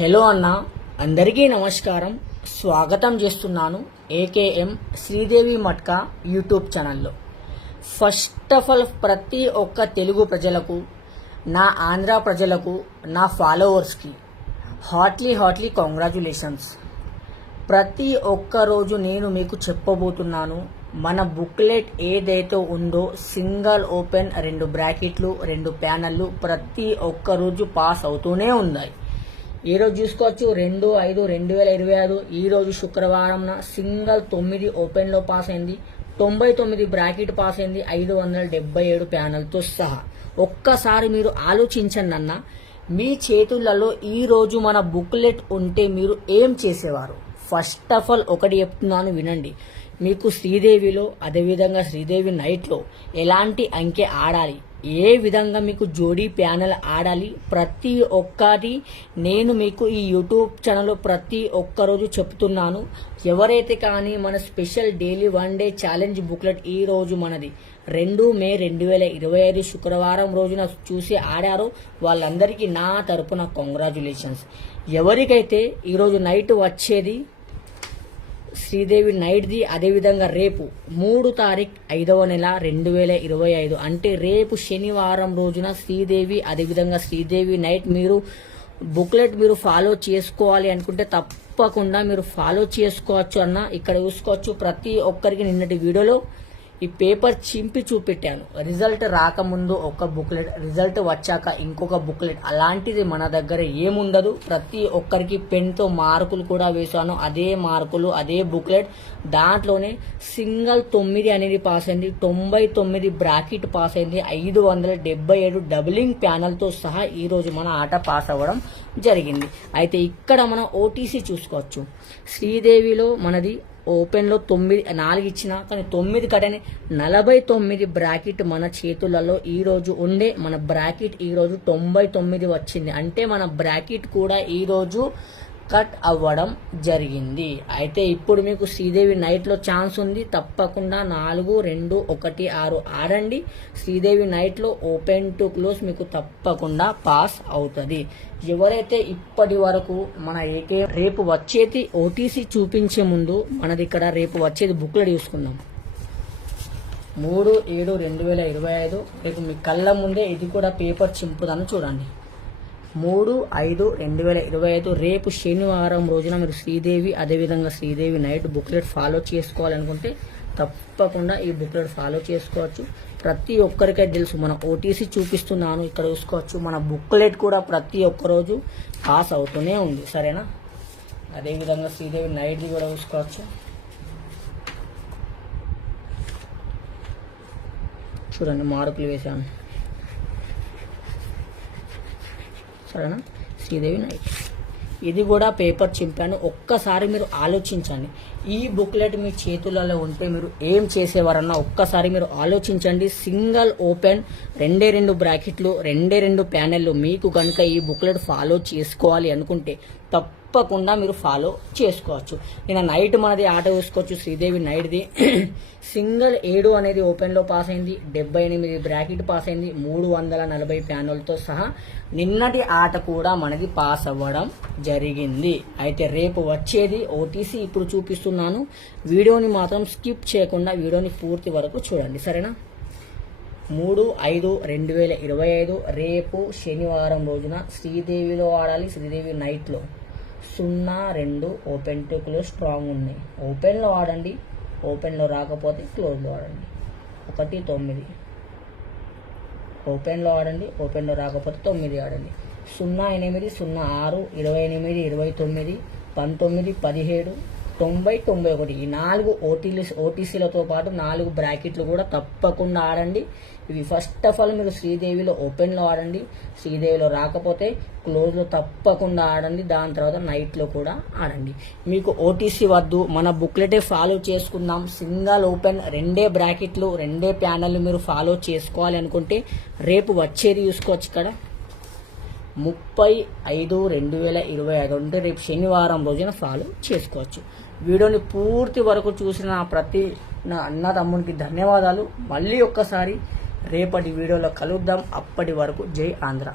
Hello అన్న, అందరికీ నమస్కారం. స్వాగతం చేస్తున్నాను ఏకేఎం శ్రీదేవి మట్కా యూట్యూబ్ ఛానల్లో. ఫస్ట్ ఆఫ్ ఆల్ ప్రతి ఒక్క తెలుగు ప్రజలకు, నా ఆంధ్ర ప్రజలకు, నా ఫాలోవర్స్కి హార్ట్లీ కంగ్రాచ్యులేషన్స్. ప్రతి ఒక్క రోజు నేను మీకు చెప్పబోతున్నాను, మన బుక్లెట్ ఏదైతే ఉందో సింగిల్ ఓపెన్ 2 బ్రాకెట్లు 2 ప్యానెళ్ళు ప్రతి ఒక్క రోజు పాస్ అవుతూనే ఉన్నాయి. ఈరోజు చూసుకోవచ్చు 2/5/2025. ఈరోజు శుక్రవారంన సింగిల్ 9 ఓపెన్లో పాస్ అయింది, 99 బ్రాకెట్ పాస్ అయింది, 577 ప్యానెల్తో సహా. ఒక్కసారి మీరు ఆలోచించండి అన్న, మీ చేతులలో ఈరోజు మన బుక్లెట్ ఉంటే మీరు ఏం చేసేవారు? ఫస్ట్ ఆఫ్ ఆల్ ఒకటి చెప్తున్నాను, వినండి. మీకు శ్రీదేవిలో, అదేవిధంగా శ్రీదేవి నైట్లో ఎలాంటి అంకె ఆడాలి, ఏ విధంగా మీకు జోడీ ప్యానెల్ ఆడాలి, ప్రతి ఒక్కటి నేను మీకు ఈ యూట్యూబ్ ఛానల్లో ప్రతి ఒక్క రోజు చెప్తున్నాను. ఎవరైతే కానీ మన special daily 1 day challenge booklet ఈ రోజు మనది 2 మే 2025 శుక్రవారం రోజున చూసి ఆడారో వాళ్ళందరికీ నా తరపున కంగ్రాచ్యులేషన్స్. ఎవరికైతే ఈరోజు నైట్ వచ్చేది శ్రీదేవి నైట్ది, అదేవిధంగా రేపు 3 తారీఖు 5వ నెల 2025 అంటే రేపు శనివారం రోజున శ్రీదేవి, అదేవిధంగా శ్రీదేవి నైట్ మీరు బుక్లెట్ మీరు ఫాలో చేసుకోవాలి అనుకుంటే తప్పకుండా మీరు ఫాలో చేసుకోవచ్చు అన్న. ఇక్కడ చూసుకోవచ్చు ప్రతి ఒక్కరికి నిన్నటి వీడియోలో ఈ పేపర్ చింపి చూపెట్టాను. రిజల్ట్ రాకముందు ఒక బుక్లెట్, రిజల్ట్ వచ్చాక ఇంకొక బుక్లెట్, అలాంటిది మన దగ్గర ఏముండదు. ప్రతి ఒక్కరికి పెన్తో మార్కులు కూడా వేశాను, అదే మార్కులు అదే బుక్లెట్. దాంట్లోనే సింగిల్ 9 అనేది పాస్ అయింది, 99 బ్రాకెట్ పాస్ అయింది, 577 డబులింగ్ ప్యానల్తో సహా ఈరోజు మన ఆట పాస్ అవ్వడం జరిగింది. అయితే ఇక్కడ మనం ఓటీసీ చూసుకోవచ్చు. శ్రీదేవిలో మనది ఓపెన్లో 4 ఇచ్చిన, కానీ 9 కటని 49 బ్రాకెట్ మన చేతులలో ఈరోజు ఉండే. మన బ్రాకెట్ ఈరోజు 99 వచ్చింది, అంటే మన బ్రాకెట్ కూడా ఈరోజు కట్ అవ్వడం జరిగింది. అయితే ఇప్పుడు మీకు శ్రీదేవి నైట్లో ఛాన్స్ ఉంది, తప్పకుండా 4, 2, 1, 6 ఆడండి. శ్రీదేవి నైట్లో ఓపెన్ టు క్లోజ్ మీకు తప్పకుండా పాస్ అవుతుంది. ఎవరైతే ఇప్పటి వరకు మన రేపు వచ్చేది ఓటీసీ చూపించే ముందు మనది ఇక్కడ రేపు వచ్చేది బుక్లెట్ చూసుకుందాం. 3/7/2025 రేపు మీ కళ్ళ ముందే ఇది కూడా పేపర్ చింపుదాను చూడండి. 3/5/2025 రేపు శనివారం రోజున మీరు శ్రీదేవి, అదేవిధంగా శ్రీదేవి నైట్ బుక్లెట్ ఫాలో చేసుకోవాలనుకుంటే తప్పకుండా ఈ బుక్లెట్ ఫాలో చేసుకోవచ్చు. ప్రతి ఒక్కరికైతే తెలుసు, మన ఓటీసీ చూపిస్తున్నాను ఇక్కడ చూసుకోవచ్చు. మన బుక్లెట్ కూడా ప్రతి ఒక్క రోజు పాస్ అవుతూనే ఉంది, సరేనా? అదేవిధంగా శ్రీదేవి నైట్ది కూడా చూసుకోవచ్చు. చూడండి మార్కులు వేసాను, సరేనా? శ్రీదేవి నైట్ ఇది కూడా పేపర్ చింపాను. ఒక్కసారి మీరు ఆలోచించండి, ఈ బుక్లెట్ మీ చేతులలో ఉంటే మీరు ఏం చేసేవారన్నా ఒక్కసారి మీరు ఆలోచించండి. సింగిల్ ఓపెన్ 2 బ్రాకెట్లు 2 ప్యానెళ్ళు మీకు కనుక ఈ బుక్లెట్ ఫాలో చేసుకోవాలి అనుకుంటే తప్పకుండా మీరు ఫాలో చేసుకోవచ్చు. నేను నైట్ మనది ఆట చూసుకోవచ్చు. శ్రీదేవి నైట్ది సింగిల్ 7 అనేది ఓపెన్లో పాస్ అయింది, 78 బ్రాకెట్ పాస్ అయింది, 340 ప్యానెల్తో సహా నిన్నటి ఆట కూడా మనది పాస్ అవ్వడం జరిగింది. అయితే రేపు వచ్చేది ఓటీసీ ఇప్పుడు చూపిస్తున్నాను. వీడియోని మాత్రం స్కిప్ చేయకుండా వీడియోని పూర్తి వరకు చూడండి, సరేనా? 3/5/2025 రేపు శనివారం రోజున శ్రీదేవిలో ఆడాలి. శ్రీదేవి నైట్లో 0-2 ఓపెన్ టు క్లోజ్ స్ట్రాంగ్ ఉన్నాయి. ఓపెన్లో ఆడండి, ఓపెన్లో రాకపోతే క్లోజ్లో ఆడండి. 1-9 ఓపెన్లో ఆడండి, ఓపెన్లో రాకపోతే 9 ఆడండి. 0-8 0-6 28 29 19 17 90 91 ఈ 4 ఓటీసీలతో పాటు 4 బ్రాకెట్లు కూడా తప్పకుండా ఆడండి. ఇవి ఫస్ట్ ఆఫ్ ఆల్ మీరు శ్రీదేవిలో ఓపెన్లో ఆడండి, శ్రీదేవిలో రాకపోతే క్లోజ్లో తప్పకుండా ఆడండి, దాని తర్వాత నైట్లో కూడా ఆడండి. మీకు ఓటీసీ వద్దు, మన బుక్లెటే ఫాలో చేసుకుందాం. సింగిల్ ఓపెన్ 2 బ్రాకెట్లు 2 ప్యానెళ్ళు మీరు ఫాలో చేసుకోవాలి అనుకుంటే రేపు వచ్చేది చూసుకోవచ్చు. ఇక్కడ 30/5/2025 అంటే రేపు శనివారం రోజున ఫాలో చేసుకోవచ్చు. వీడియోని పూర్తి వరకు చూసిన ప్రతి నా అన్న తమ్మునికి ధన్యవాదాలు. మళ్ళీ ఒక్కసారి రేపటి వీడియోలో కలుద్దాం. అప్పటి వరకు జై ఆంధ్ర.